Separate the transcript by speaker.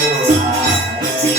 Speaker 1: you.